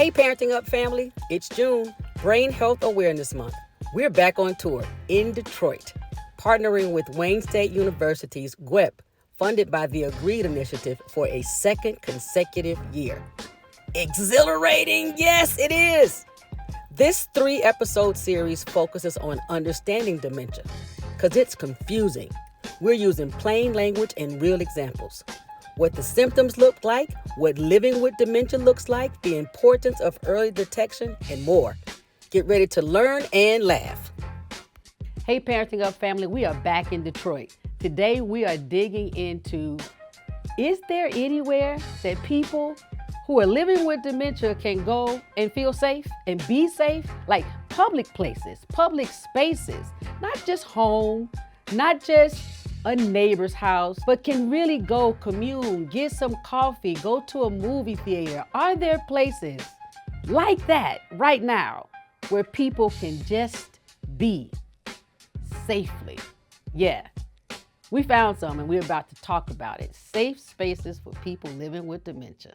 Hey Parenting Up family, it's June, Brain Health Awareness Month. We're back on tour in Detroit, partnering with Wayne State University's GWEP, funded by the Agreed Initiative for a second consecutive year. Exhilarating, yes it is! This 3-episode series focuses on understanding dementia, because it's confusing. We're using plain language and real examples. What the symptoms look like, what living with dementia looks like, the importance of early detection, and more. Get ready to learn and laugh. Hey Parenting Up family, we are back in Detroit. Today we are digging into, is there anywhere that people who are living with dementia can go and feel safe and be safe? Like public places, public spaces, not just home, not just a neighbor's house, but can really go commune, get some coffee, go to a movie theater. Are there places like that right now where people can just be safely? Yeah, we found some and we're about to talk about it. Safe spaces for people living with dementia.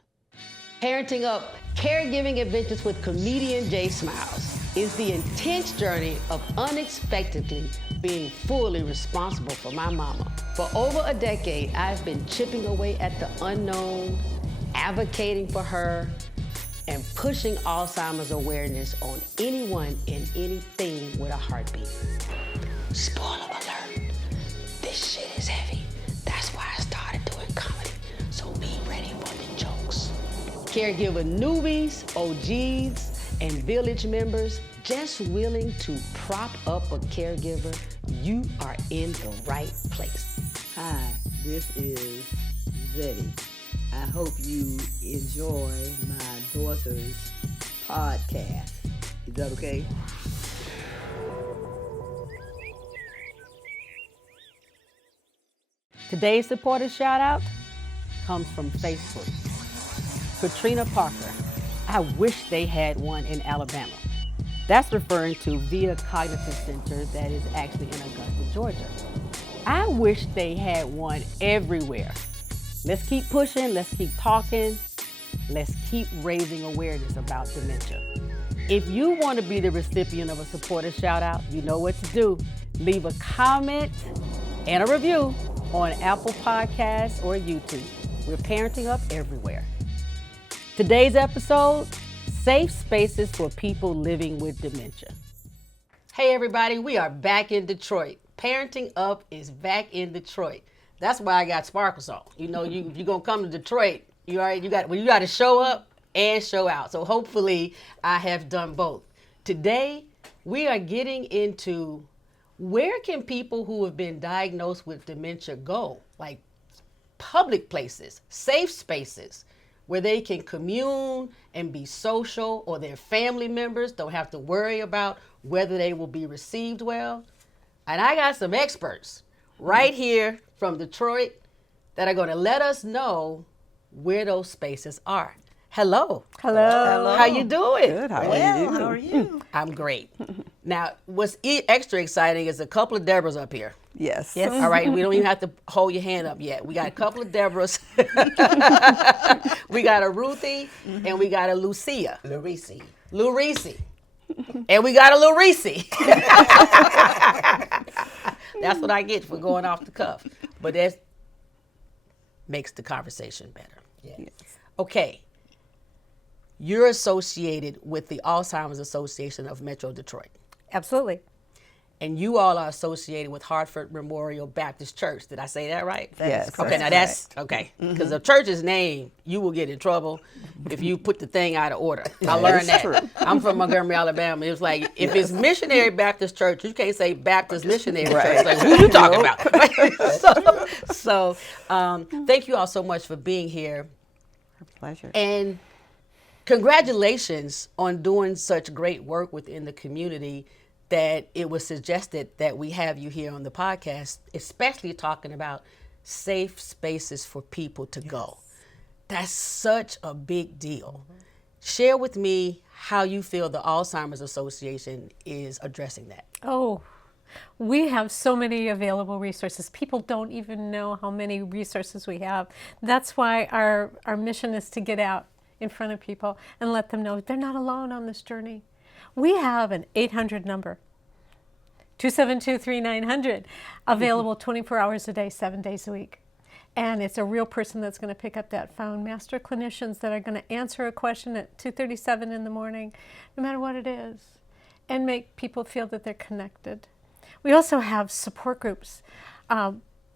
Parenting Up, Caregiving Adventures with comedian Jay Smiles is the intense journey of unexpectedly being fully responsible for my mama. For over a decade, I've been chipping away at the unknown, advocating for her, and pushing Alzheimer's awareness on anyone and anything with a heartbeat. Spoiler alert, this shit is heavy. That's why I started doing comedy, so be ready for the jokes. Caregiver newbies, OGs, and village members just willing to prop up a caregiver, you are in the right place. Hi, this is Betty. I hope you enjoy my daughter's podcast. Is that okay? Today's supporter shout out comes from Facebook. Katrina Parker, I wish they had one in Alabama. That's referring to Via Cognitive Center that is actually in Augusta, Georgia. I wish they had one everywhere. Let's keep pushing, let's keep talking, let's keep raising awareness about dementia. If you want to be the recipient of a supporter shout out, you know what to do. Leave a comment and a review on Apple Podcasts or YouTube. We're Parenting Up everywhere. Today's episode, safe spaces for people living with dementia. Hey everybody, we are back in Detroit. Parenting Up is back in Detroit. That's why I got sparkles on. You know, if you're gonna come to Detroit, you got to show up and show out. So hopefully I have done both. Today we are getting into where can people who have been diagnosed with dementia go? Like public places, safe spaces, where they can commune and be social, or their family members don't have to worry about whether they will be received well. And I got some experts right here from Detroit that are going to let us know where those spaces are. Hello. Hello. How you doing? Good. How are you? I'm great. Now, what's extra exciting is a couple of Deborahs up here. Yes. All right, we don't even have to hold your hand up yet. We got a couple of Deborahs. We got a Ruthie and we got a Lucia. Lurisi. And we got a Lurisi. That's what I get for going off the cuff. But that makes the conversation better. Yes. Okay. You're associated with the Alzheimer's Association of Metro Detroit. Absolutely. And you all are associated with Hartford Memorial Baptist Church. Did I say that right? Yes. Okay, now that's, okay. Because the church's name, you will get in trouble if you put the thing out of order. I learned that. True. I'm from Montgomery, Alabama. It was like, if it's Missionary Baptist Church, you can't say Baptist Missionary Church. Like, who you talking about? So, thank you all so much for being here. Our pleasure. And congratulations on doing such great work within the community, that it was suggested that we have you here on the podcast, especially talking about safe spaces for people to go. That's such a big deal. Share with me how you feel the Alzheimer's Association is addressing that. Oh, we have so many available resources. People don't even know how many resources we have. That's why our mission is to get out in front of people and let them know they're not alone on this journey. We have an 800 number, 272-3900, available 24 hours a day, 7 days a week. And it's a real person that's going to pick up that phone. Master clinicians that are going to answer a question at 2:37 in the morning, no matter what it is, and make people feel that they're connected. We also have support groups.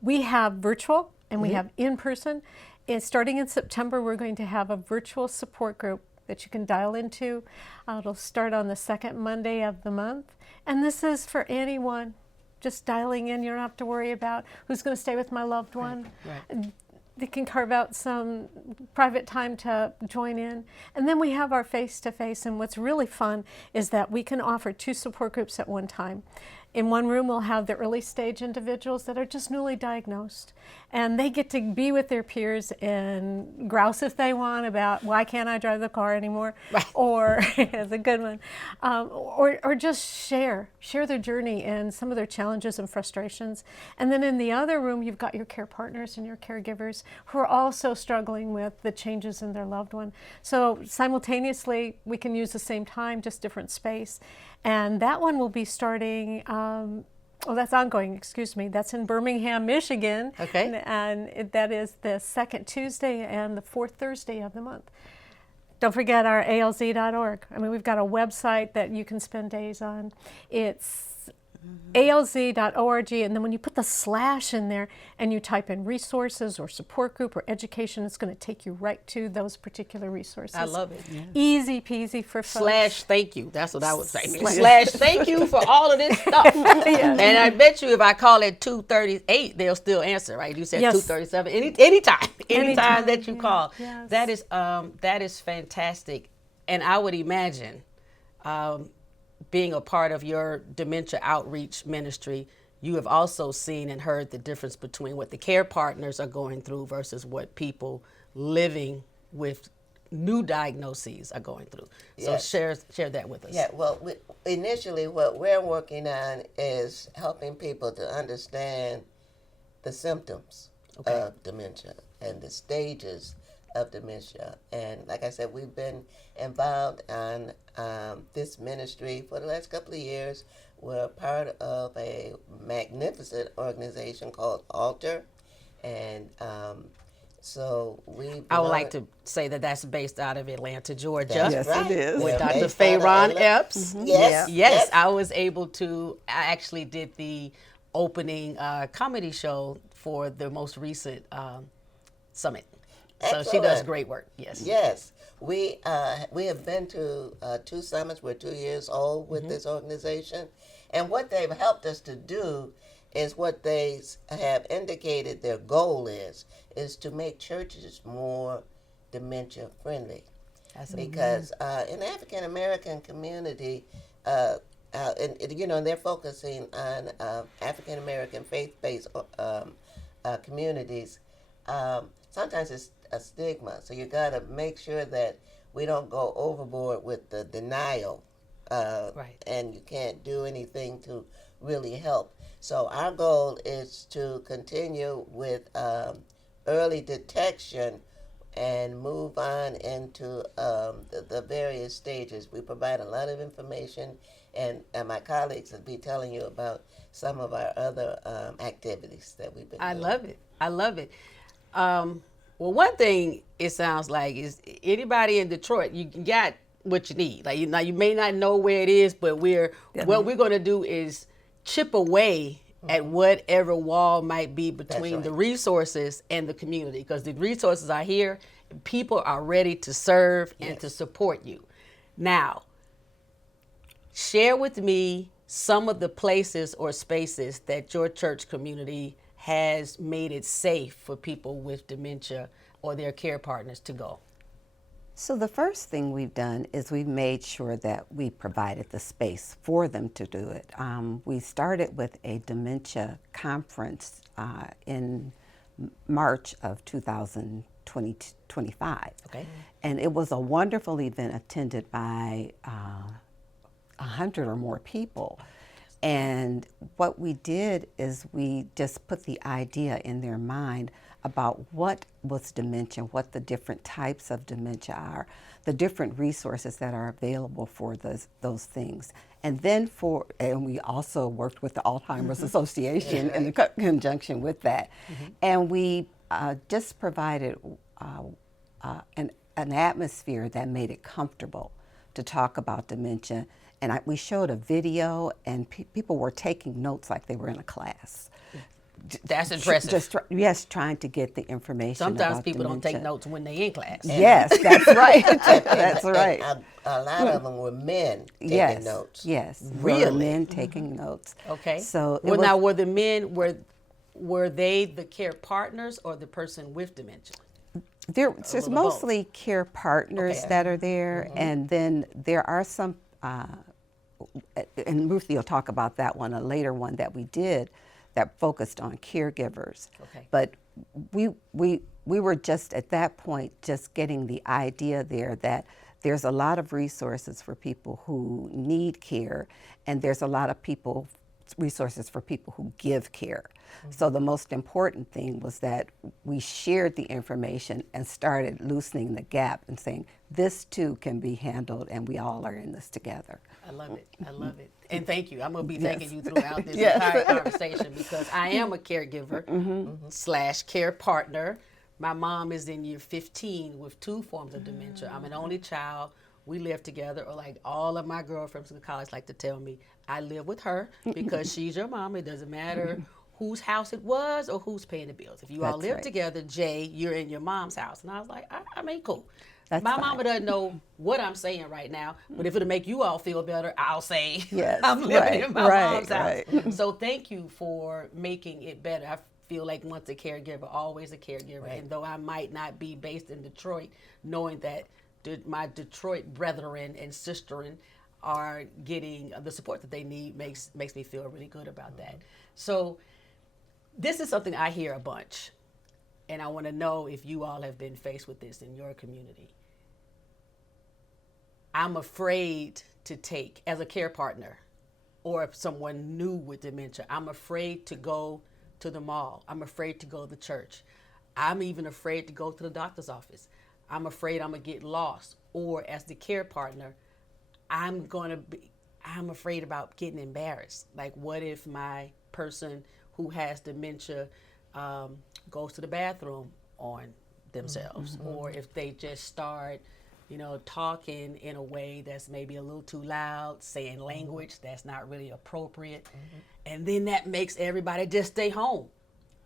We have virtual and we have in-person. And starting in September, we're going to have a virtual support group that you can dial into. It'll start on the second Monday of the month. And this is for anyone just dialing in. You don't have to worry about who's going to stay with my loved one. Right. They can carve out some private time to join in. And then we have our face-to-face. And what's really fun is that we can offer 2 support groups at one time. In one room, we'll have the early stage individuals that are just newly diagnosed. And they get to be with their peers and grouse if they want about why can't I drive the car anymore, right. Or it's a good one, or just share their journey and some of their challenges and frustrations. And then in the other room, you've got your care partners and your caregivers who are also struggling with the changes in their loved one. So simultaneously, we can use the same time, just different space. And that one will be starting, that's ongoing, excuse me. That's in Birmingham, Michigan. Okay. And that is the second Tuesday and the fourth Thursday of the month. Don't forget our alz.org. I mean, we've got a website that you can spend days on. It's alz.org, and then when you put the / in there and you type in resources or support group or education, it's going to take you right to those particular resources. I love it. Yeah. Easy peasy for folks. / thank you. That's what I would say. / thank you for all of this stuff. Yeah. And I bet you if I call it 2:38, they'll still answer, right? You said 2:37. Anytime that you call. Yes. That is fantastic. And I would imagine being a part of your dementia outreach ministry, you have also seen and heard the difference between what the care partners are going through versus what people living with new diagnoses are going through. Yes. So share that with us. Yeah, well, initially what we're working on is helping people to understand the symptoms of dementia and the stages of dementia. And like I said, we've been involved on this ministry for the last couple of years. We're part of a magnificent organization called Alter. And so I would like to say that that's based out of Atlanta, Georgia. Yes, right. It is. With Dr. Fayron Epps. Mm-hmm. Yes, I was able to, I actually did the opening comedy show for the most recent summit. Excellent. So she does great work. Yes. Yes. We have been to 2 summits. We're 2 years old with this organization. And what they've helped us to do is what they have indicated their goal is to make churches more dementia-friendly. Because in the African American community, and they're focusing on African American faith-based communities. Sometimes it's a stigma, so you got to make sure that we don't go overboard with the denial, right. And you can't do anything to really help. So our goal is to continue with early detection and move on into the various stages. We provide a lot of information, and my colleagues will be telling you about some of our other activities that we've been doing. I love it. Well, one thing it sounds like is anybody in Detroit, you got what you need. Like you may not know where it is, but what we're going to do is chip away at whatever wall might be between the resources and the community, because the resources are here. People are ready to serve and to support you. Now, share with me some of the places or spaces that your church community has made it safe for people with dementia or their care partners to go. So the first thing we've done is we've made sure that we provided the space for them to do it. We started with a dementia conference in March of 2025. Okay. And it was a wonderful event attended by 100 or more people. And what we did is we just put the idea in their mind about what was dementia, what the different types of dementia are, the different resources that are available for those things. And then and we also worked with the Alzheimer's Association in conjunction with that. And we just provided an atmosphere that made it comfortable to talk about dementia. And we showed a video, and people were taking notes like they were in a class. That's impressive. Just trying to get the information. Sometimes about people dementia. don't take notes when they're in class. Yes, that's right. That's right. A lot of them were men taking notes. Yes, Really? men taking notes. Okay. So now were the men were they the care partners or the person with dementia? There's mostly care partners that are there, and then there are some. And Ruthie will talk about that one, a later one that we did, that focused on caregivers. Okay. But we were just at that point just getting the idea there that there's a lot of resources for people who need care, and there's a lot of resources for people who give care. So the most important thing was that we shared the information and started loosening the gap and saying, this too can be handled, and we all are in this together. I love it. I love it. And thank you. I'm going to be thanking you throughout this entire conversation, because I am a caregiver / care partner. My mom is in year 15 with 2 forms of dementia. I'm an only child. We live together, or like all of my girlfriends in college like to tell me, I live with her because she's your mom. It doesn't matter whose house it was or who's paying the bills. If you all live together, Jay, you're in your mom's house. And I was like, I mean, cool. My mama doesn't know what I'm saying right now, but if it'll make you all feel better, I'll say I'm living in my mom's house. So thank you for making it better. I feel like once a caregiver, always a caregiver. Right. And though I might not be based in Detroit, knowing that my Detroit brethren and sisterin are getting the support that they need makes me feel really good about that. So this is something I hear a bunch, and I want to know if you all have been faced with this in your community. I'm afraid to take, as a care partner or if someone new with dementia, I'm afraid to go to the mall. I'm afraid to go to the church. I'm even afraid to go to the doctor's office. I'm afraid I'm going to get lost. Or as the care partner, I'm afraid about getting embarrassed. Like, what if my person who has dementia goes to the bathroom on themselves? Or if they just start, talking in a way that's maybe a little too loud, saying language that's not really appropriate. And then that makes everybody just stay home,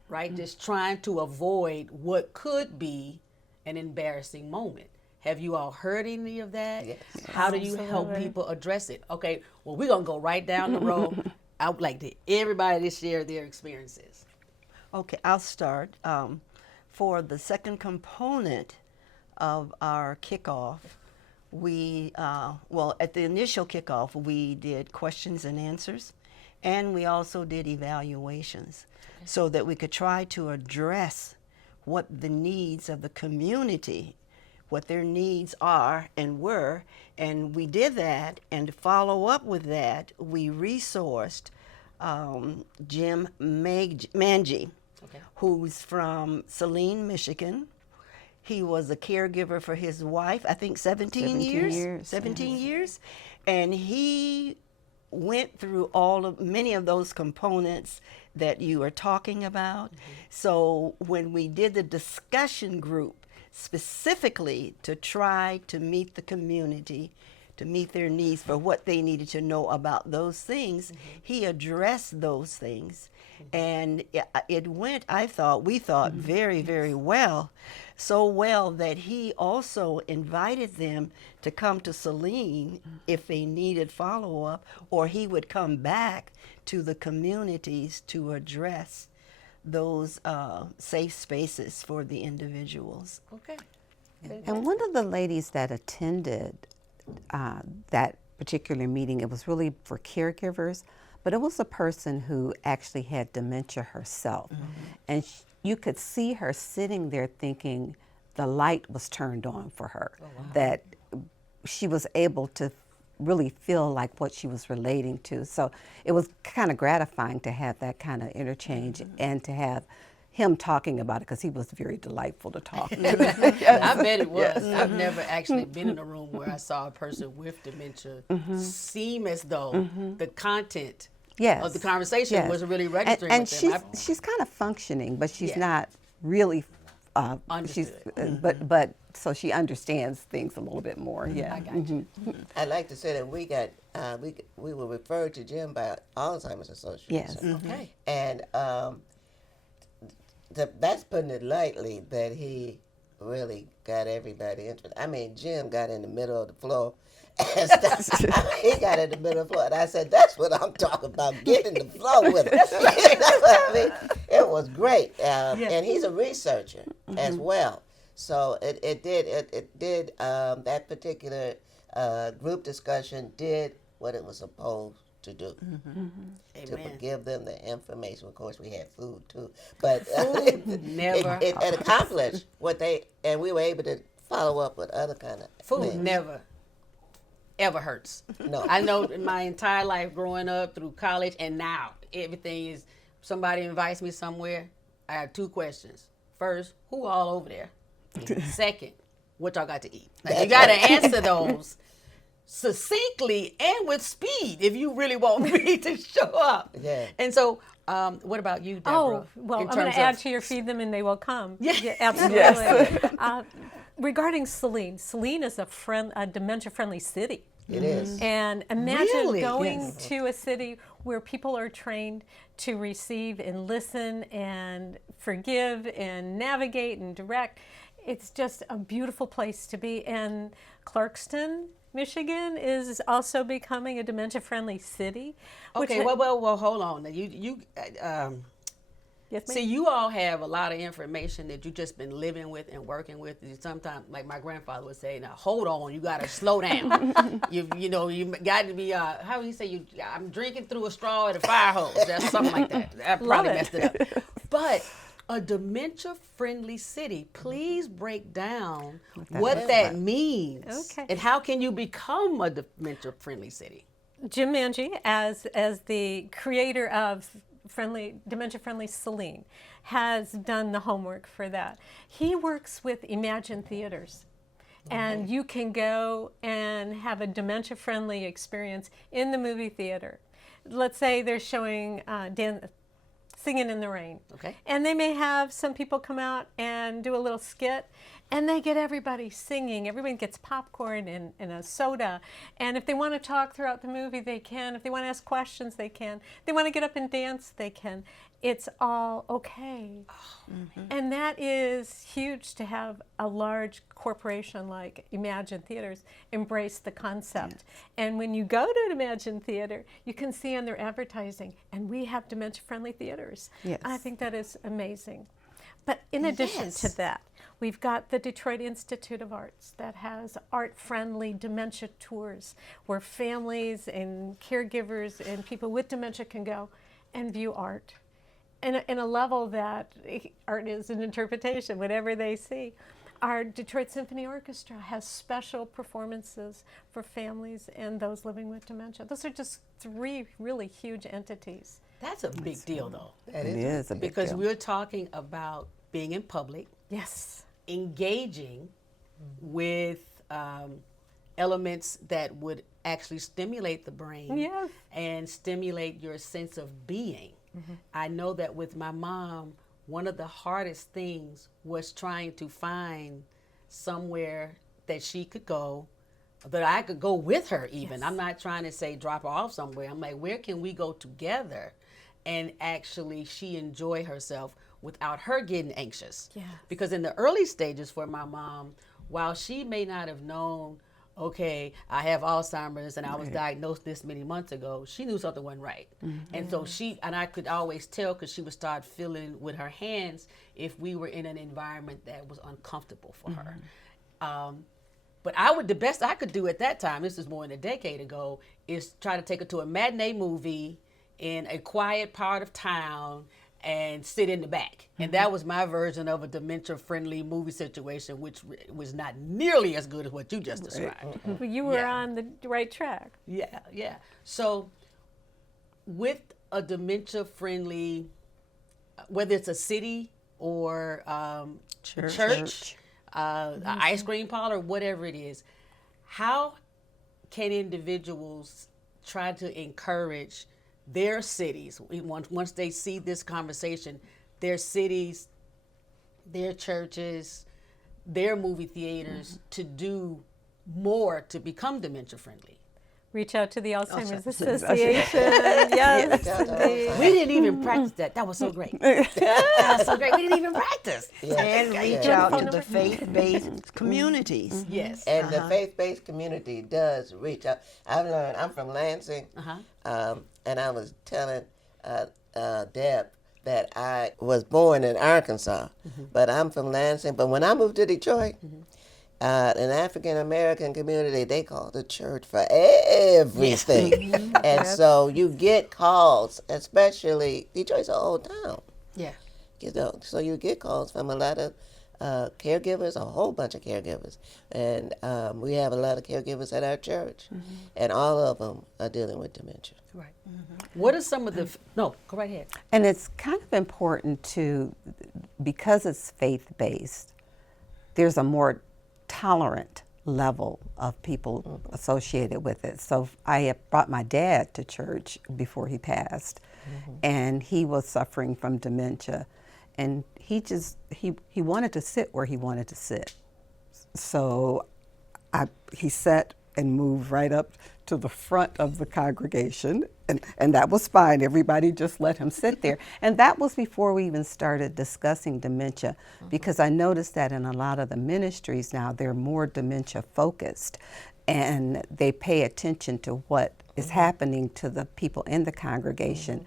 right? Just trying to avoid what could be an embarrassing moment. Have you all heard any of that? Yes. How do you help people address it? Okay, well, we're going to go right down the road. I would like everybody to share their experiences. Okay, I'll start. For the second component of our kickoff, we, at the initial kickoff, we did questions and answers, and we also did evaluations so that we could try to address what the needs of the community, what their needs are and were, and we did that. And to follow up with that, we resourced Jim Mangy, who's from Saline, Michigan. He was a caregiver for his wife, I think 17 years. 17 years. And he went through many of those components that you are talking about. So when we did the discussion group specifically to try to meet the community, to meet their needs for what they needed to know about those things, he addressed those things. And it went, we thought very, very well. So well that he also invited them to come to Saline if they needed follow-up, or he would come back to the communities to address those safe spaces for the individuals. Okay. And one of the ladies that attended that particular meeting, it was really for caregivers, but it was a person who actually had dementia herself. And you could see her sitting there thinking the light was turned on for her, that she was able to really feel like what she was relating to. So it was kind of gratifying to have that kind of interchange and to have him talking about it because he was very delightful to talk to. I bet it was. I've never actually been in a room where I saw a person with dementia seem as though the content of the conversation was really registering and with them. she's kind of functioning, but she's not really. But so she understands things a little bit more. Yeah. I got you. I'd like to say that we got we were referred to Jim by Alzheimer's Association. Yes. Okay. And that's putting it lightly that he really got everybody interested. I mean, Jim got in the middle of the floor and stuff. He got in the middle of the floor, and I said, "That's what I'm talking about. Get in the floor with it." You know what I mean? It was great, and he's a researcher as well. So it did that particular group discussion did what it was supposed to do. To give them the information. Of course, we had food too, but it accomplished what and we were able to follow up with other kind of food things. never ever hurts. No, I know in my entire life, growing up through college, and now everything is. Somebody invites me somewhere. I have 2 questions. First, who all over there? Second, what y'all got to eat? Like, you got to answer those succinctly and with speed if you really want me to show up. Yeah. And so, what about you, Deborah? Oh, well, I'm going to add to your feed them and they will come. Yeah. Absolutely. Yes. Regarding Celine is a dementia-friendly city. it is. And imagine Really? going to a city where people are trained to receive and listen and forgive and navigate and direct. It's just a beautiful place to be. And Clarkston, Michigan is also becoming a dementia-friendly city. Okay, well, hold on. Now, Yes, see, you all have a lot of information that you've just been living with and working with. Sometimes, like my grandfather would say, "Now hold on, you got to slow down. you got to be. How do you say? I'm drinking through a straw at a fire hose. That's something like that. I probably messed it up. But a dementia-friendly city. Please break down what that means. Okay. And how can you become a dementia-friendly city? Jim Manji, as the creator of Dementia-Friendly Celine, has done the homework for that. He works with Imagine Theaters. And you can go and have a dementia-friendly experience in the movie theater. Let's say they're showing Singing in the Rain. Okay. And they may have some people come out and do a little skit, and they get everybody singing. Everybody gets popcorn and a soda. And if they want to talk throughout the movie, they can. If they want to ask questions, they can. If they want to get up and dance, they can. It's all okay. And that is huge to have a large corporation like Imagine Theaters embrace the concept. And when you go to an Imagine Theater, you can see on their advertising, and we have dementia-friendly theaters. Yes. I think that is amazing. But in addition to that, we've got the Detroit Institute of Arts that has art-friendly dementia tours where families and caregivers and people with dementia can go and view art in a level that art is an interpretation, whatever they see. Our Detroit Symphony Orchestra has special performances for families and those living with dementia. Those are just 3 really huge entities. That's a big deal, though. That It is a big Because deal. we're talking about being in public, Yes. engaging with elements that would actually stimulate the brain Yes. and stimulate your sense of being. I know that with my mom, one of the hardest things was trying to find somewhere that she could go, that I could go with her even. I'm not trying to say drop her off somewhere. I'm like, where can we go together and actually she enjoy herself without her getting anxious? Yeah. Because in the early stages for my mom, while she may not have known, okay, I have Alzheimer's and I was diagnosed this many months ago, she knew something wasn't right. And so I could always tell because she would start feeling with her hands if we were in an environment that was uncomfortable for her. But the best I could do at that time, this is more than a decade ago, is try to take her to a matinee movie in a quiet part of town and sit in the back. And that was my version of a dementia-friendly movie situation, which was not nearly as good as what you just described. Well, you were on the right track. Yeah. So with a dementia-friendly, whether it's a city or Church. church, an ice cream parlor, whatever it is. How can individuals try to encourage their cities, once they see this conversation, their cities, their churches, their movie theaters to do more to become dementia friendly? Reach out to the Alzheimer's Association. Yes. We didn't even practice that. That was so great. That was so great. We didn't even practice. And reach out to the faith-based communities. Yes. And the faith-based community does reach out. I've learned, I'm from Lansing, and I was telling Deb that I was born in Arkansas, but I'm from Lansing. But when I moved to Detroit, an African-American community, they call the church for everything. And so you get calls, especially, Detroit's an old town. Yeah. You know, so you get calls from a lot of caregivers, a whole bunch of caregivers. And we have a lot of caregivers at our church. And all of them are dealing with dementia. Right. What are some of the, no, go right ahead. And it's kind of important to, because it's faith-based, there's a more tolerant level of people associated with it. So I had brought my dad to church before he passed, and he was suffering from dementia, and he wanted to sit where he wanted to sit. So he sat and moved right up to the front of the congregation, and that was fine. Everybody just let him sit there. And that was before we even started discussing dementia, because I noticed that in a lot of the ministries now, they're more dementia focused, and they pay attention to what is happening to the people in the congregation,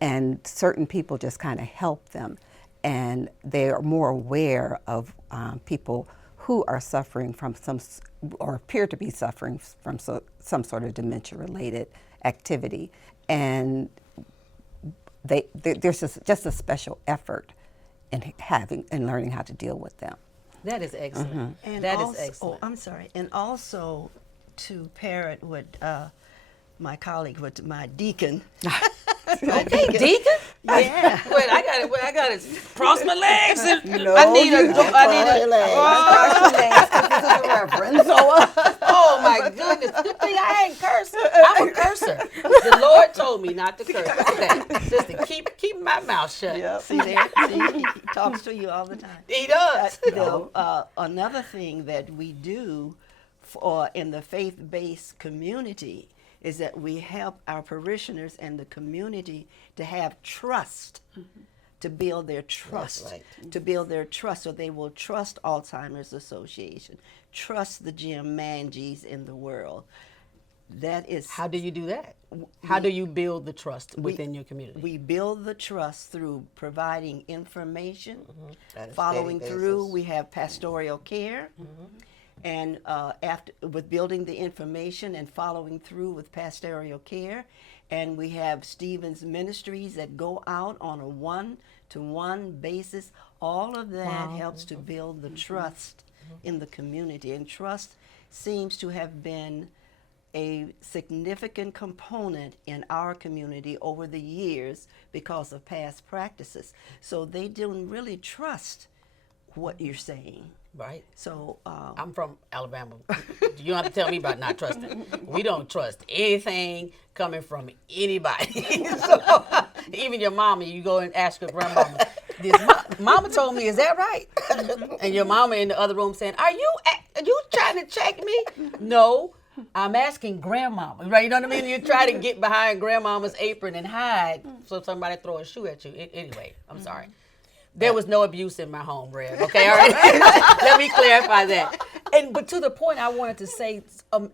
and certain people just kind of help them, and they are more aware of people who are suffering from or appear to be suffering from some sort of dementia-related activity. And there's just a special effort in learning how to deal with them. That is excellent. And That also, is excellent. I'm sorry. And also to parrot what my colleague, what my deacon. Okay, deacon? Yeah. Wait, I got to cross my legs. And No, I need a. Oh my goodness! Good thing I ain't cursing. I'm a cursor. The Lord told me not to curse. Okay, just to keep my mouth shut. Yep. See there? See, he talks to you all the time. He does. Another thing that we do in the faith-based community is that we help our parishioners and the community to have trust, to build their trust, to build their trust, so they will trust Alzheimer's Association, trust the Jim Mangies in the world. That is. How do you do that? How do you build the trust within your community? We build the trust through providing information, On a following steady through. basis. We have pastoral care. And with building the information and following through with pastoral care, and we have Stephen's ministries that go out on a one-to-one basis. All of that helps to build the trust in the community, and trust seems to have been a significant component in our community over the years because of past practices. So they don't really trust what you're saying. Right. So I'm from Alabama. You don't have to tell me about not trusting. We don't trust anything coming from anybody. So, even your mama, you go and ask your grandmama, mama told me, is that right? And your mama in the other room saying, are you trying to check me? No, I'm asking grandmama. Right? You know what I mean? You try to get behind grandmama's apron and hide so somebody throw a shoe at you. Anyway, I'm sorry. There was no abuse in my home, Rev. Okay, all right. Let me clarify that. But to the point, I wanted to say,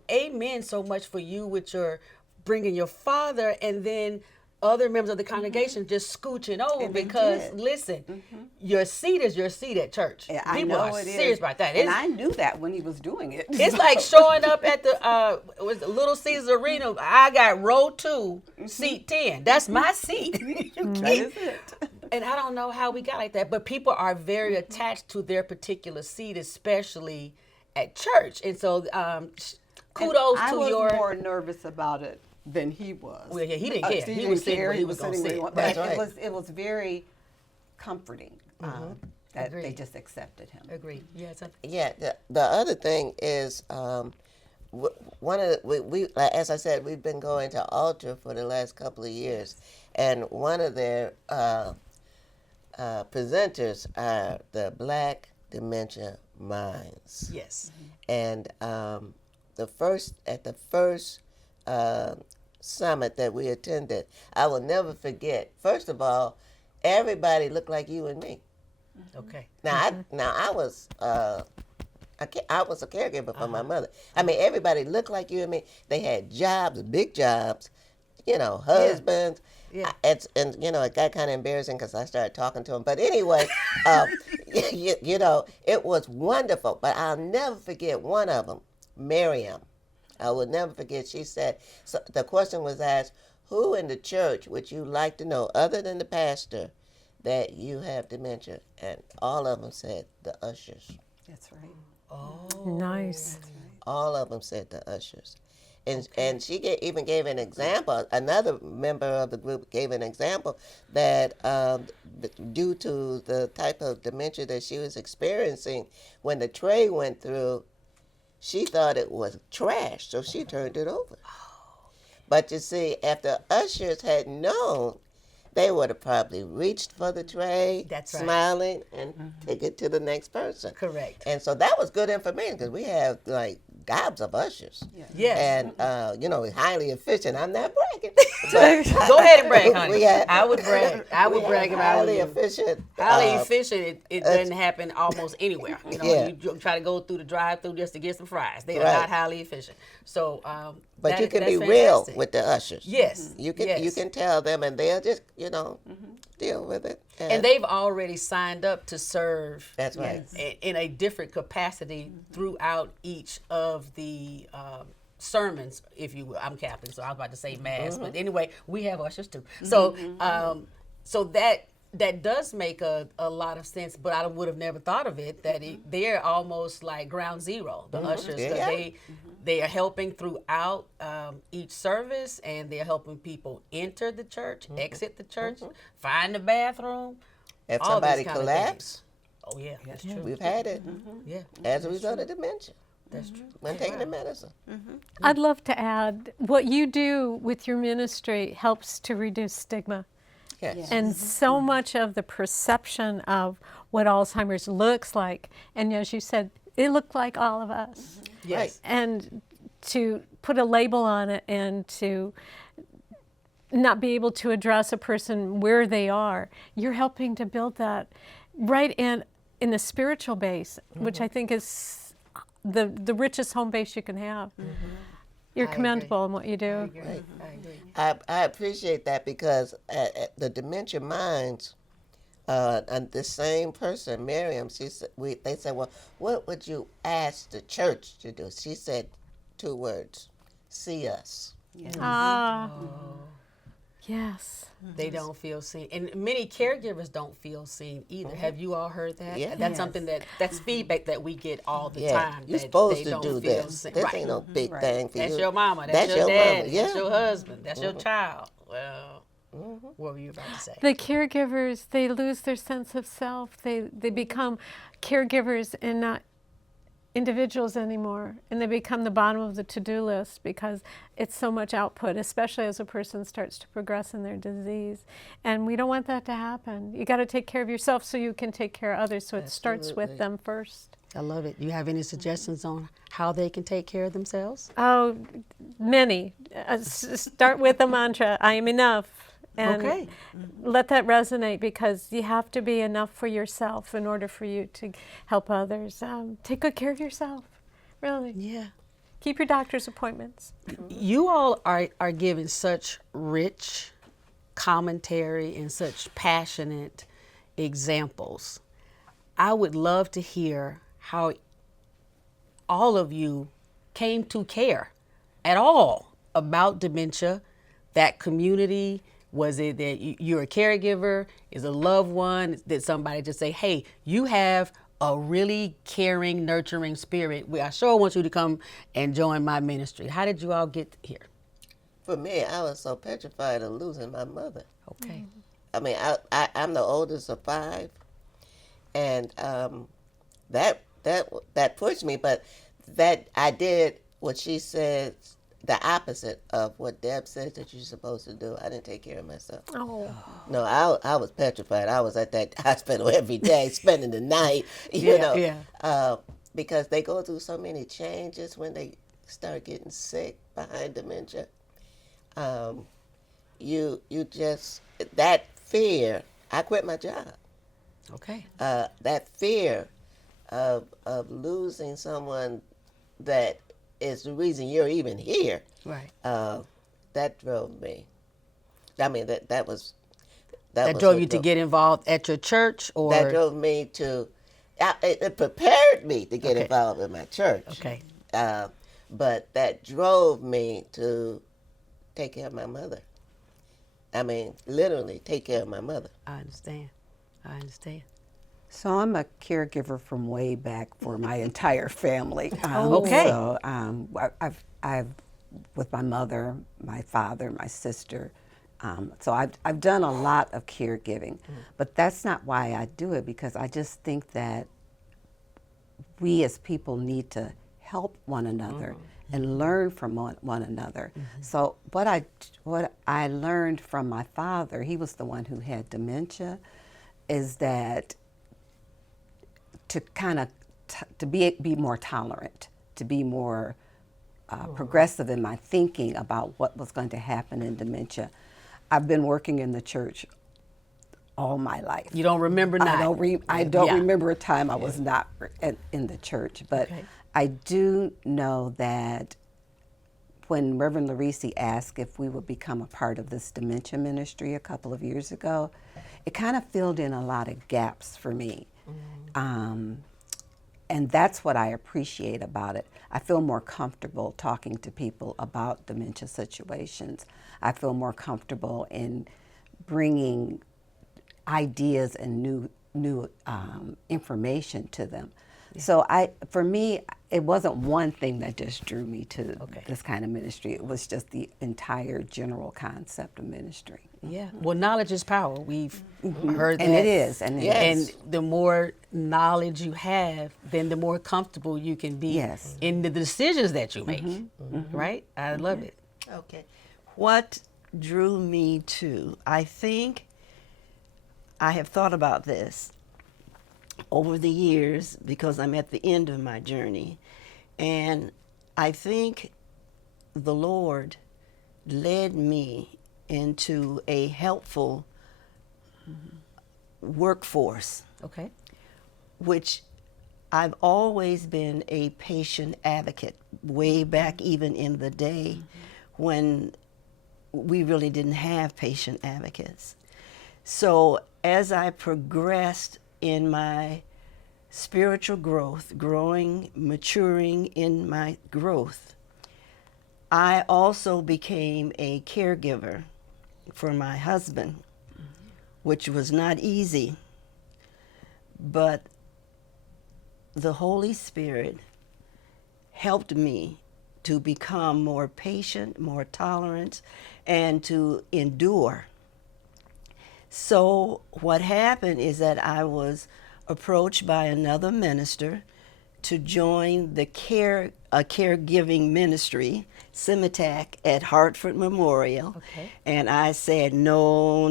amen so much for you with your bringing your father and then other members of the congregation just scooching over, because listen, your seat is your seat at church. Yeah, I People know are it serious is. about that. And I knew that when he was doing it. It's like showing up at the Little Caesars Arena. I got row 2, seat 10. That's my seat. That is it. And I don't know how we got like that, but people are very attached to their particular seat, especially at church. And so kudos to your... I was more nervous about it than he was. Well, yeah, he didn't care. He was sitting where he was going to sit. But That's right. It was very comforting that they just accepted him. Agreed. Yeah. Yeah. The other thing is one of we as I said, we've been going to Alter for the last couple of years, and one of their presenters are the Black Dementia Minds. Yes. And the first summit that we attended, I will never forget. First of all, everybody looked like you and me. Okay. Now I was a caregiver for my mother. I mean, everybody looked like you and me. They had jobs, big jobs, husbands. Yeah. And it got kind of embarrassing because I started talking to them. But anyway, it was wonderful. But I'll never forget one of them, Miriam. I will never forget. She said, so the question was asked, who in the church would you like to know, other than the pastor, that you have dementia? And all of them said the ushers. That's right. Oh. Nice. All of them said the ushers. And she even gave an example. Another member of the group gave an example that due to the type of dementia that she was experiencing, when the tray went through, she thought it was trash, so she turned it over. But you see, if the ushers had known, they would have probably reached for the tray, That's right. smiling, and take it to the next person. Correct. And so that was good information because we have like gobs of ushers. Yes. And, highly efficient. I'm not bragging. Go ahead and brag, honey. We had- I would brag. I would brag if I was highly you. efficient. Highly efficient. It doesn't happen almost anywhere. Yeah. You try to go through the drive-through just to get some fries. They are Right. not highly efficient. So, But you can that's be real fantastic. with the ushers. Yes. You can yes. you can tell them, and they'll just deal with it. And they've already signed up to serve. That's right. In a different capacity throughout each of the sermons, if you will. I'm Catholic, so I was about to say mass, but anyway, we have ushers too. So, so that does make a lot of sense. But I would have never thought of it that they're almost like ground zero, the ushers, because Yeah. they are helping throughout each service, and they're helping people enter the church, exit the church, find the bathroom. If all these somebody kind of collapse, Oh yeah, that's true. we've had it Yeah, as a result of dementia. that's true. When taking the medicine. I'd love to add what you do with your ministry helps to reduce stigma. Yes. And so much of the perception of what Alzheimer's looks like, and as you said, it looked like all of us. Yes. And to put a label on it and to not be able to address a person where they are, you're helping to build that right in the spiritual base, which I think is the richest home base you can have. You're commendable in what you do. I agree. I appreciate that because the Dementia Minds, and the same person, Miriam, they said, well, what would you ask the church to do? She said 2 words, see us. Ah, yes. They don't feel seen, and many caregivers don't feel seen either. Have you all heard that? Yeah. That's something that's feedback that we get all the Yeah, time. you're that supposed they to don't do feel this. seen. This Right. ain't no big thing for you. That's your mama. That's your mama. daddy. Yeah. That's your husband. That's your child. Well, what were you about to say? The caregivers, they lose their sense of self. They become caregivers and not individuals anymore. And they become the bottom of the to-do list because it's so much output, especially as a person starts to progress in their disease. And we don't want that to happen. You got to take care of yourself so you can take care of others. So it starts with them first. I love it. You have any suggestions on how they can take care of themselves? Oh, many. Start with the mantra, I am enough. And Okay. let that resonate because you have to be enough for yourself in order for you to help others. Take good care of yourself, really. Yeah. Keep your doctor's appointments. You all are giving such rich commentary and such passionate examples. I would love to hear how all of you came to care at all about dementia, that community. Was it that you're a caregiver? Is a loved one? Did somebody just say, hey, you have a really caring, nurturing spirit. I sure want you to come and join my ministry. How did you all get here? For me, I was so petrified of losing my mother. Okay. I mean, I'm the oldest of 5, and that pushed me. But that I did what she said, the opposite of what Deb said that you're supposed to do. I didn't take care of myself. Oh. No, I was petrified. I was at that hospital every day, spending the night, you know, because they go through so many changes when they start getting sick behind dementia. You just, that fear, I quit my job. Okay. That fear of losing someone that is the reason you're even here. Right. That drove me. I mean, that was drove you to get involved at your church, or that drove me to. It prepared me to get involved in my church. Okay. But that drove me to take care of my mother. I mean, literally take care of my mother. I understand. So I'm a caregiver from way back for my entire family. Okay. So I've with my mother, my father, my sister. So I've done a lot of caregiving, but that's not why I do it, because I just think that we as people need to help one another and learn from one another. So what I learned from my father, he was the one who had dementia, is that to kind of to be more tolerant, to be more progressive in my thinking about what was going to happen in dementia. I've been working in the church all my life. You don't remember not? I don't remember a time I was not in the church, but I do know that when Reverend Larisi asked if we would become a part of this dementia ministry a couple of years ago, it kind of filled in a lot of gaps for me. And that's what I appreciate about it. I feel more comfortable talking to people about dementia situations. I feel more comfortable in bringing ideas and new information to them. So for me, it wasn't one thing that just drew me to this kind of ministry. It was just the entire general concept of ministry. Yeah. Well, knowledge is power. We've heard that. And it is. And the more knowledge you have, then the more comfortable you can be in the decisions that you make. Right? I love it. Okay. What drew me to, I think I have thought about this over the years because I'm at the end of my journey. And I think the Lord led me into a helpful workforce. Okay. Which I've always been a patient advocate, way back even in the day when we really didn't have patient advocates. So as I progressed in my spiritual growth, growing, maturing in my growth, I also became a caregiver for my husband, which was not easy, but the Holy Spirit helped me to become more patient, more tolerant, and to endure. So what happened is that I was approached by another minister to join the caregiving ministry, CIMITAC, at Hartford Memorial. And I said, no,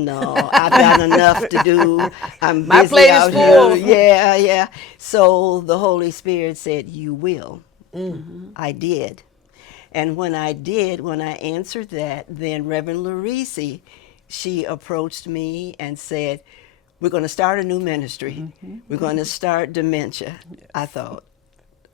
I've got enough to do. I'm My busy plate is out full. here. Yeah. So the Holy Spirit said, you will. I did. And when I answered that, then Reverend Larisi, she approached me and said, we're going to start a new ministry. We're going to start dementia. I thought,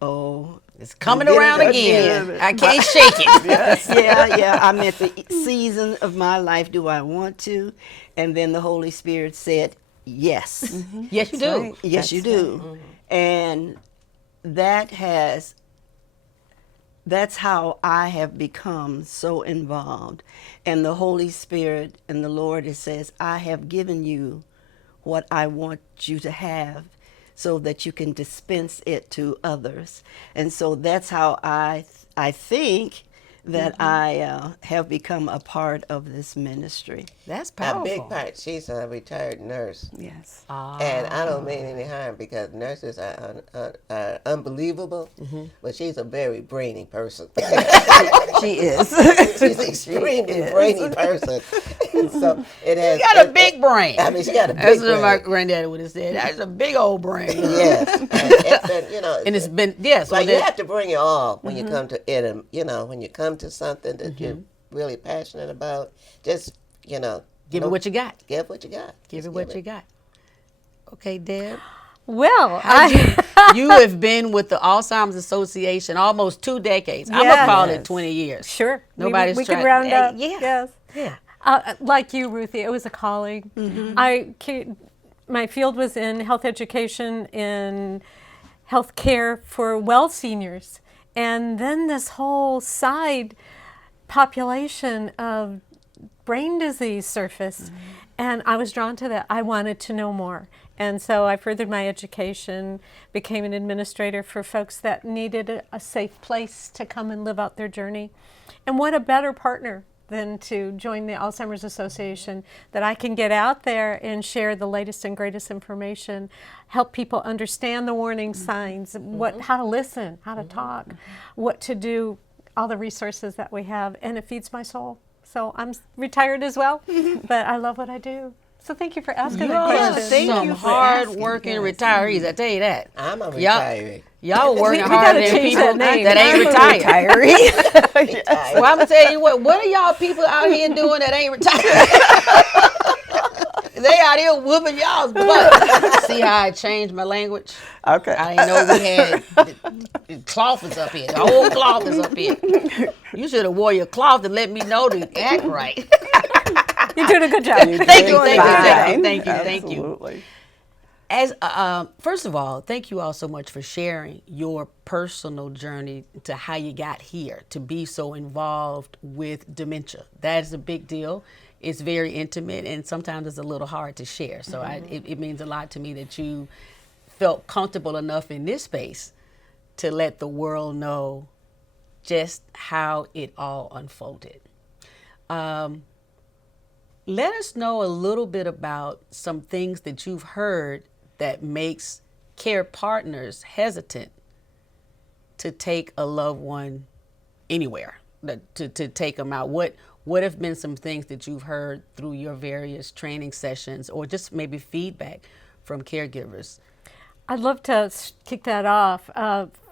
oh, it's coming around again. I can't shake it. Yeah. I'm at the season of my life. Do I want to? And then the Holy Spirit said, yes. Yes, you do. Yes, you do. And that's how I have become so involved. And the Holy Spirit and the Lord, it says, I have given you what I want you to have so that you can dispense it to others. And so that's how I think that I have become a part of this ministry. That's A powerful. big part. She's a retired nurse. Yes. And I don't mean any harm because nurses are unbelievable, but she's a very brainy person. She is. She's an extremely brainy person. So it has. She got a big brain. I mean, she got a big That's brain. what my granddaddy would have said. That's a big old brain. Yes, and it's been, And it's been, yes. like you have to bring your all when you come to it, and when you come to something that you're really passionate about. Just give it what you got. Give what you got. Give Just it what you got. Okay, Deb. Well, You have been with the Alzheimer's Association almost 2 decades. I'm gonna call it 20 years. sure. Nobody's we trying. can round up. Yeah. Yes. Yeah. Like you, Ruthie, it was a calling. My field was in health education, in health care for well seniors. And then this whole side population of brain disease surfaced. And I was drawn to that. I wanted to know more. And so I furthered my education, became an administrator for folks that needed a safe place to come and live out their journey. And what a better partner than to join the Alzheimer's Association, that I can get out there and share the latest and greatest information, help people understand the warning signs, how to listen, how to talk, what to do, all the resources that we have, and it feeds my soul. So I'm retired as well, but I love what I do. So thank you for asking that question. Some hard-working retirees, I tell you that. I'm a retiree. Y'all working we harder gotta than change people that name. that ain't retired. Retired. Well, I'm gonna tell you what are y'all people out here doing that ain't retired? They out here whooping y'all's butt. See how I changed my language? Okay. I didn't know we had the cloth is up here. The whole cloth is up here. You should have wore your cloth to let me know to act right. You're doing a good job. Thank you. Absolutely. As first of all, thank you all so much for sharing your personal journey to how you got here to be so involved with dementia. That is a big deal. It's very intimate, and sometimes it's a little hard to share. So it means a lot to me that you felt comfortable enough in this space to let the world know just how it all unfolded. Let us know a little bit about some things that you've heard that makes care partners hesitant to take a loved one anywhere, to take them out. What have been some things that you've heard through your various training sessions or just maybe feedback from caregivers? I'd love to kick that off.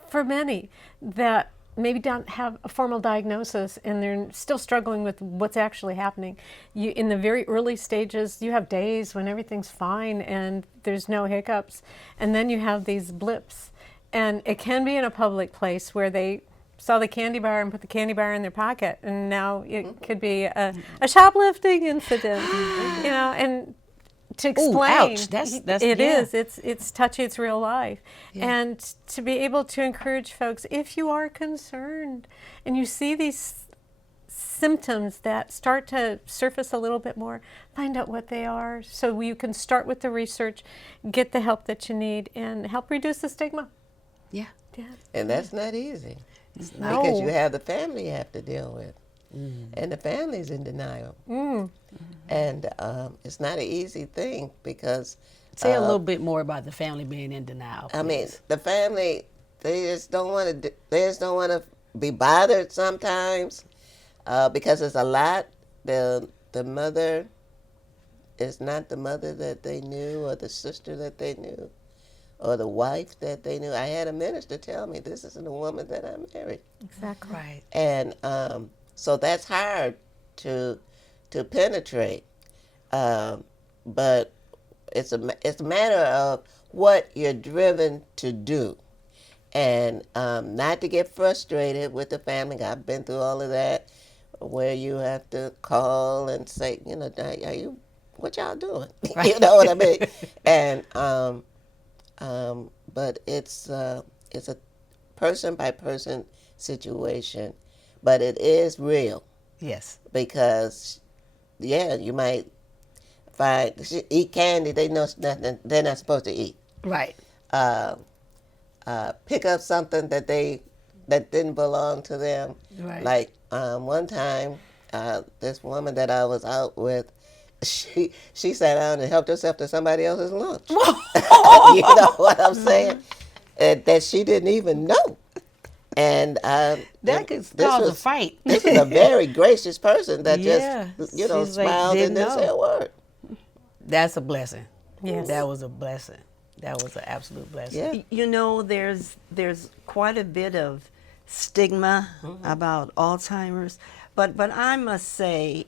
For many that maybe don't have a formal diagnosis and they're still struggling with what's actually happening. In the very early stages, you have days when everything's fine and there's no hiccups. And then you have these blips. And it can be in a public place where they saw the candy bar and put the candy bar in their pocket. And now it could be a shoplifting incident, and to explain, Ooh, ouch. That's it is. It's touchy. It's real life, and to be able to encourage folks, if you are concerned and you see these symptoms that start to surface a little bit more, find out what they are, so you can start with the research, get the help that you need, and help reduce the stigma. Yeah. And that's not easy. No. Because you have the family you have to deal with. And the family's in denial. And it's not an easy thing because... Say a little bit more about the family being in denial. I mean, the family, they just don't want to be bothered sometimes because it's a lot. The mother is not the mother that they knew or the sister that they knew or the wife that they knew. I had a minister tell me, this isn't the woman that I married. Exactly. Right. And so that's hard to penetrate. But it's a matter of what you're driven to do. And not to get frustrated with the family. I've been through all of that where you have to call and say, what y'all doing? Right. You know what I mean? And but it's a person by person situation, but it is real Yes. because you might find eat candy they know nothing they're not supposed to eat. Right. Pick up something that they that didn't belong to them. Right. Like one time, this woman that I was out with, she sat down and helped herself to somebody else's lunch. You know what I'm saying? That she didn't even know. And That could cause a fight. This was a very gracious person that Yeah. just, She's like, smiled and didn't didn't say know. a word. That's a blessing. Yes. That was a blessing. That was an absolute blessing. Yeah. There's quite a bit of stigma about Alzheimer's, but I must say,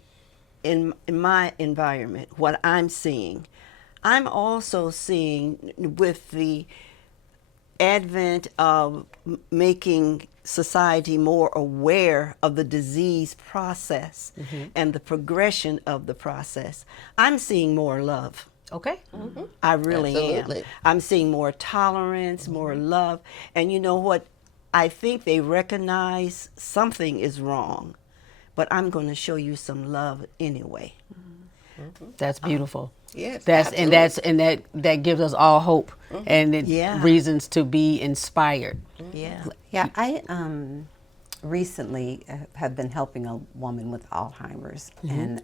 in my environment, what I'm seeing, I'm also seeing with the advent of making society more aware of the disease process and the progression of the process, I'm seeing more love. Okay. I really Absolutely. am. I'm seeing more tolerance, more love. And you know what? I think they recognize something is wrong, but I'm going to show you some love anyway. That's beautiful. Yes, That gives us all hope and Yeah. reasons to be inspired. Yeah. Yeah, I recently have been helping a woman with Alzheimer's, and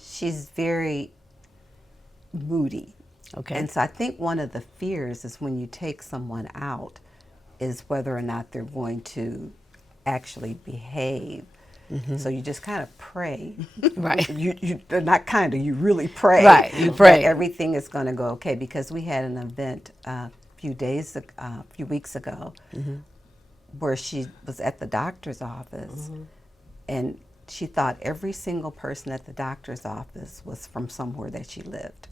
she's very moody. Okay. And so I think one of the fears is when you take someone out is whether or not they're going to actually behave. So you just kind of pray. Right. You not kind of, you really pray. Right, you pray. That everything is going to go okay, because we had an event a few weeks ago where she was at the doctor's office and she thought every single person at the doctor's office was from somewhere that she lived.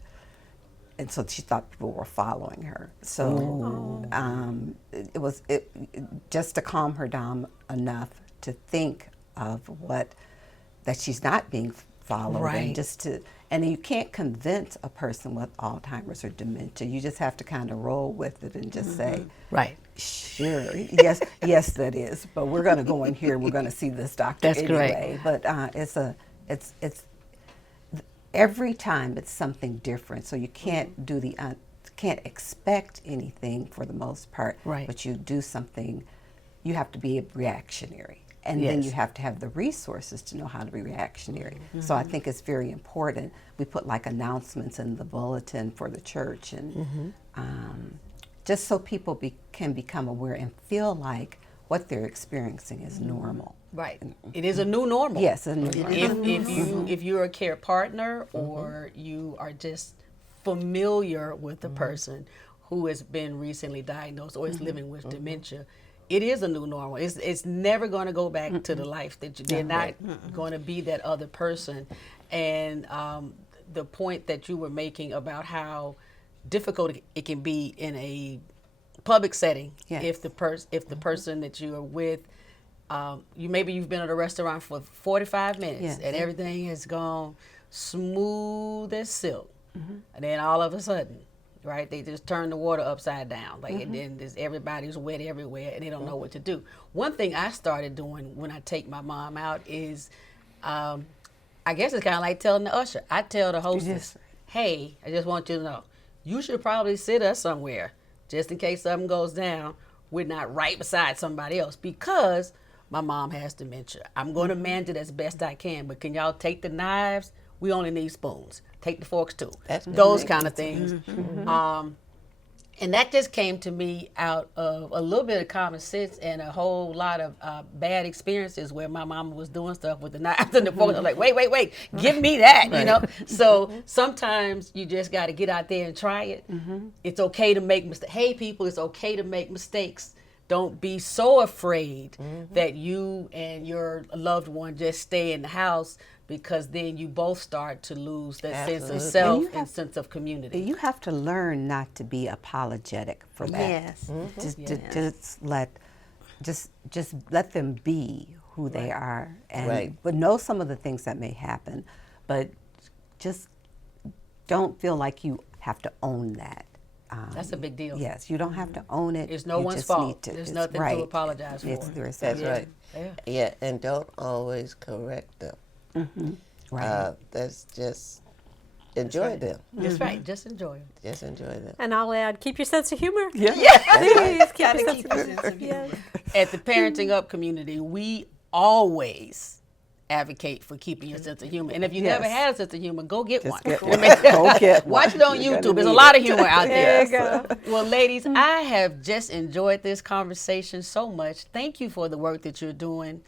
And so she thought people were following her. So it was just to calm her down enough to think of that she's not being followed, Right. and you can't convince a person with Alzheimer's or dementia. You just have to kind of roll with it and just say, Right. sure, yes, that is. But we're going to go in here. We're going to see this doctor That's anyway. But it's every time it's something different. So you can't can't expect anything for the most part. Right. But you do something. You have to be reactionary. And then Yes. you have to have the resources to know how to be reactionary. So I think it's very important. We put like announcements in the bulletin for the church, and just so people can become aware and feel like what they're experiencing is normal. Right. It is a new normal. Yes, a new normal. If you're a care partner or you are just familiar with the person who has been recently diagnosed or is living with dementia, it is a new normal. It's never going to go back to the life that they're not going to be that other person. And the point that you were making about how difficult it can be in a public setting if the person that you are with, you've been at a restaurant for 45 minutes and everything has gone smooth as silk, and then all of a sudden, right, they just turn the water upside down, and then everybody's wet everywhere and they don't know what to do. One thing I started doing when I take my mom out is, I guess it's kind of like telling the usher. I tell the hostess, hey, I just want you to know, you should probably sit us somewhere just in case something goes down. We're not right beside somebody else because my mom has dementia. I'm going to manage it as best I can, but can y'all take the knives? We only need spoons. Take the forks too. Those kind of things. And that just came to me out of a little bit of common sense and a whole lot of bad experiences where my mama was doing stuff with the knives and the forks. I'm like, wait, give me that, you know? So sometimes you just got to get out there and try it. It's okay to make mistakes. Hey, people, it's okay to make mistakes. Don't be so afraid that you and your loved one just stay in the house, because then you both start to lose that sense of self and sense of community. You have to learn not to be apologetic for that. Yes. Just let them be who they are, and but know some of the things that may happen, but just don't feel like you have to own that. That's a big deal. Yes, you don't have to own it. It's no you one's just fault. need to, There's it's nothing right. to apologize for. That's right. Yeah. And don't always correct them. Right. That's just enjoy them. That's right. Just enjoy them. Just enjoy them. And I'll add, keep your sense of humor. Yeah. Please keep Gotta your keep sense your of sense of humor. humor. At the Parenting Up community, we always advocate for keeping your sense of humor. And if you never had a sense of humor, go get one. Go get one. Watch it on You're YouTube. gonna There's a need lot it. of humor out there. There you go. Well, ladies, I have just enjoyed this conversation so much. Thank you for the work that you're doing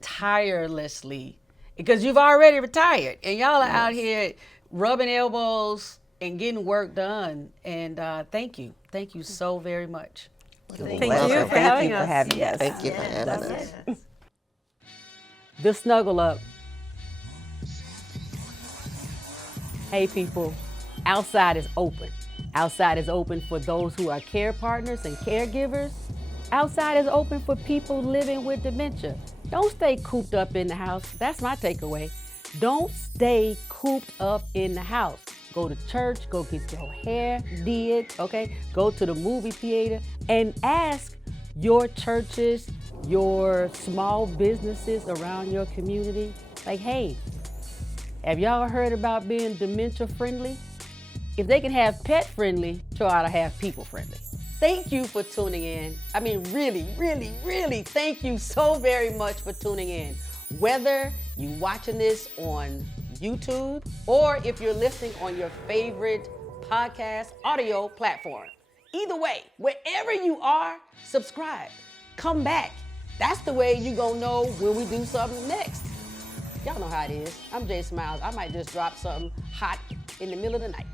tirelessly, because you've already retired and y'all are out here rubbing elbows and getting work done. And thank you. Thank you so very much. Thank you for having us. Thank you for having us. The Snuggle Up. Hey people, outside is open. Outside is open for those who are care partners and caregivers. Outside is open for people living with dementia. Don't stay cooped up in the house. That's my takeaway. Don't stay cooped up in the house. Go to church, go get your hair did, okay? Go to the movie theater and ask your churches, your small businesses around your community, like, hey, have y'all heard about being dementia-friendly? If they can have pet-friendly, try to have people-friendly. Thank you for tuning in. I mean, really, really, really, thank you so very much for tuning in. Whether you're watching this on YouTube or if you're listening on your favorite podcast audio platform. Either way, wherever you are, subscribe. Come back. That's the way you're gonna know when we do something next. Y'all know how it is. I'm Jay Smiles. I might just drop something hot in the middle of the night.